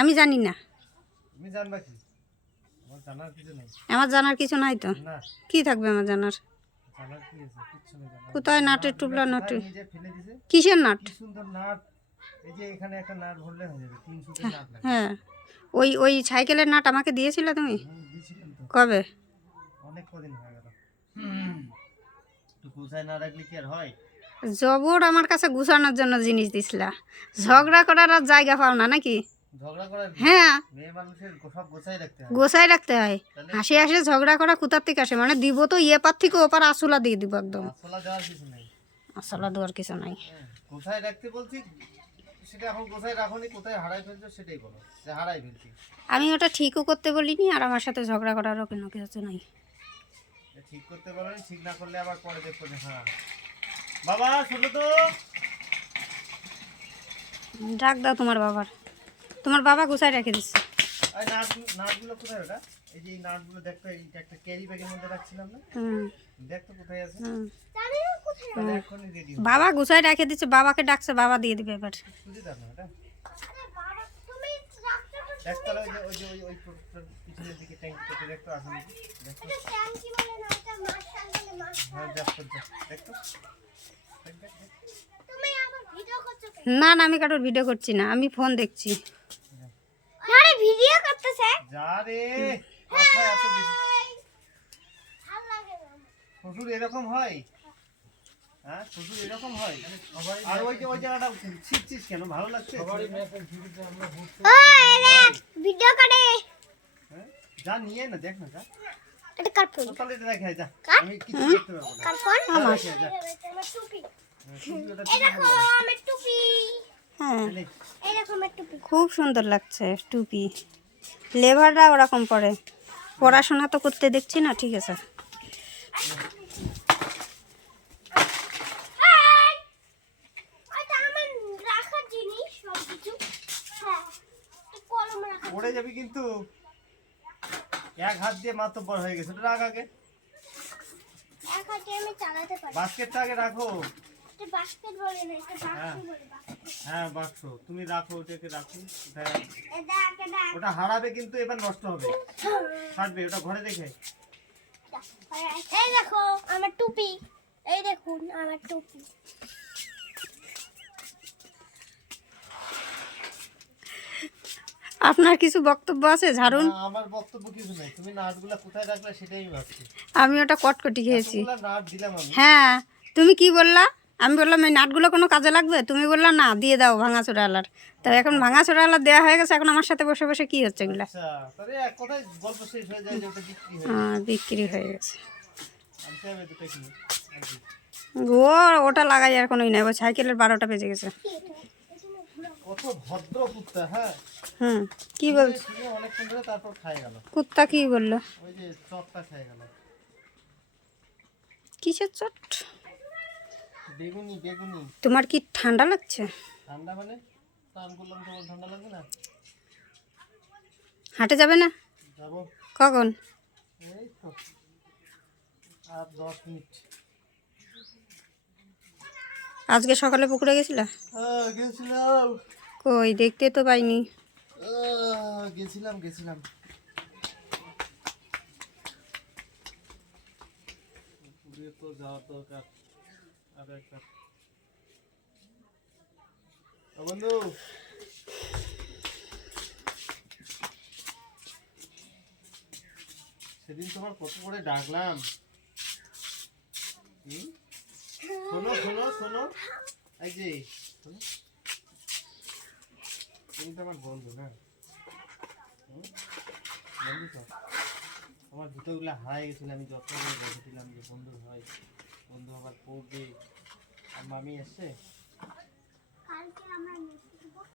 আমি জানি না। তুমি জানবা কি? আমার জানার কিছু নাই তো। না কি থাকবে আমার জানার? জানার কি আছে? কিচ্ছু নেই জানার। কোথায় নাটের টুপলা নাট? নিজে ফেলে দিয়েছে। কিসের নাট? কি সুন্দর নাট। এই যে এখানে একটা নাট ভরলে হয়ে যাবে। 3 সুতের নাট লাগে। হ্যাঁ, ওই সাইকেলের নাট আমাকে দিয়েছিলে তুমি? দিয়েছিলাম তো। কবে? অনেক কদিন হয়ে গেল। তো কোথায় না রাখলে কি আর হয়? জবর আমার কাছে গুছানোর জন্য জিনিস দিছিলা, ঝগড়া করার আর জায়গা পাও না নাকি? ঝগড়া করার কি? হ্যাঁ, মেয়ে মানুষের সব গোছাই রাখতে হয়। গোছাই রাখতে হয়। হাসি হাসি ঝগড়া করা কোথার থেকে আসে? মানে দিব তো ইয়ে পার থেকে ওপার আসলা দিয়ে দিব একদম। আসলা দেওয়ার কিছু নেই। আসলা দেওয়ার কিছু নাই। কোথায় রাখতে বলছি সেটা এখন কোথায় রাখোনি, কোথায় হারাই ফেলছো সেটাই বলো, যে হারাই ফেলছি। আমি ওটা ঠিকও করতে বলিনি, আর আমার সাথে ঝগড়া করারও কোনো কিছু নাই। ঠিক করতে বলোনি, ঠিক না করলে আবার পরে দেখো যে হ্যাঁ বাবা শোনো তো। ডাক দাও তোমার বাবার। তোমার বাবা গুছাই রেখে দিচ্ছে। এই নাটগুলো কোথায় ওটা? এই যে এই নাটগুলো দেখতো, এইটা একটা ক্যারি ব্যাগের মধ্যে রাখছিলাম না? দেখতো কোথায় আছে? জানি না কোথায়। তাহলে এখনই রেডি বাবা গুছাই রেখে দিচ্ছে, বাবাকে ডাকছে, বাবা দিয়ে দিবে এবার। বুঝি দাও না এটা। আরে বাবা তুমি রাখতে পারছো। দেখতো ওই পিছনের দিকে ট্যাঙ্ক কেটে দেখতো আসলে। দেখতো এটা ট্যাঙ্কি বলে না, এটা মার্শাল বলে মার্শাল। হ্যাঁ দেখতো। তুমি আবার ভিডিও করছো কেন? না না, আমি কারোর ভিডিও করছি না, আমি ফোন দেখছি। আরে ভিডিও করতেছে। যা রে কথা এত বেশি। ভাল লাগে না। শ্বশুর এরকম হয়? হ্যাঁ শ্বশুর এরকম হয়? আর ওই জায়গাটা ছিটছিস কেন? ভালো লাগছে? ওই রে ভিডিও করে। হ্যাঁ যা নিয়ে না, দেখ না যা। এটা কার ফোন? তাহলে এটা রেখে যা। কার? আমি কিছু করতে পারবো না। কার ফোন? আমার। আমার টুপি। ওটা এই দেখো আমার টুপি। হ্যাঁ, এই দেখো আমার টুপি। খুব সুন্দর লাগছে টুপি। লেবাররা ওরকম পরে। পড়াশোনা তো করতে দেখছি না, ঠিক আছে। এটা আমার রাখার জিনিস সব কিছু। হ্যাঁ, কলম রাখা। পড়ে যাবি কিন্তু। এক হাত দিয়ে মাত্র বড় হয়ে গেছে। ওটা রাখ আগে। এক হাতে আমি চালাতে পারি। বাস্কেটটা আগে রাখো। এটা বাস্কেট বলে না, এটা বাক্স বলে। হ্যাঁ বাক্স তুমি রাখো, ওটাকে রাখো। এটা ওটা হারাবে কিন্তু, এবার নষ্ট হবে, কাটবে। ওটা ঘরে রেখে। এই দেখো আমার টুপি। এই দেখুন আমার টুপি। আপনার কিছু বক্তব্য আছে ঝাড়ুন? না, আমার বক্তব্য কিছু নাই। তুমি নাটগুলা কোথায় রাখলে সেটাই আমি ভাবছি। আমি ওটা কটকটি খেয়েছি। এতগুলা নাট দিলাম আমি। হ্যাঁ, তুমি কি বললা? আমি বললাম এই নাটগুলো কোনো কাজে লাগবে, তুমি বললা না দিয়ে দাও ভাঙাচোরালার। তো এখন ভাঙাচোরালার দেওয়া হয়ে গেছে, এখন আমার সাথে বসে বসে কি হচ্ছে এগুলা? আচ্ছা তাহলে এক কথায় গল্প শেষ হয়ে যায় যে ওটা বিক্রি হয়ে হ্যাঁ, বিক্রি হয়ে গেছে। আনতে হবে দুটো কিনে আর কি। ওটা লাগাই আর কোনোই নাই, ওই সাইকেলের 12টা বেজে গেছে। কত ভদ্র কুত্তা। হ্যাঁ কি বলছো? শুনে অনেকক্ষণ ধরে তারপর খায় গেল। কুত্তা কি বললো? ওই যে চপটা খেয়ে গেল। কিসের চট? বেগুনি। তোমার কি ঠান্ডা লাগছে? ঠান্ডা মানে স্নান করলাম, তোমার ঠান্ডা লাগবে না? হাঁটে যাবে না? যাবো। কখন? এই তো আর 10 মিনিট। আজকে সকালে পুকুরে গেছিলা? গেছিলাম। কই দেখতে তো পাইনি। গেছিলাম। পুকুরে তো যাওয়ার দরকার। আর একবার বন্ধু, সেদিন তোমার কত করে ডাকলাম। শোনো এই যে শোনো, তুমি তো আমার বন্ধু না? বন্ধু তো আমার জুতোগুলো হারাই গেছিল, আমি যত করে দেখেছিলাম যে বন্ধু হয়, বন্ধু আবার পড়বে। আর মামি এসছে কালকে আমরা